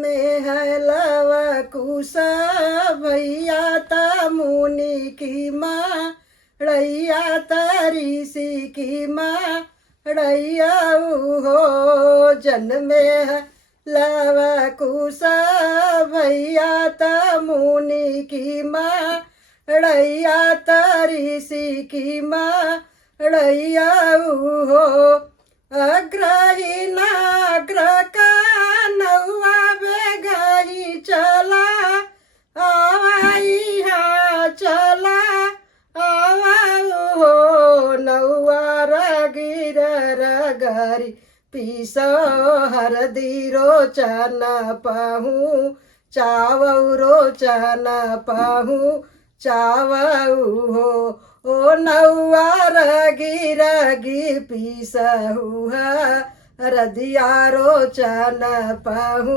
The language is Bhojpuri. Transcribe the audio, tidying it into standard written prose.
में है लव कुसा भैया त मुनि की माँ रैया त ऋषि की माँ रैया हो जन्मे है लव कुसा भैया त मुनि की माँ रैया त ऋषि की माँ रैया हो अग्रही नाग्र का नौआ बेगाही चला आवाई हा चला आवा हो नौआ रगिर रगरी पीसो हरदी रोचन पहू चावऊ रोचन पहू चावऊ हो ओ नौआ रगी रगी पीसहु हरदिया रोचन पहू।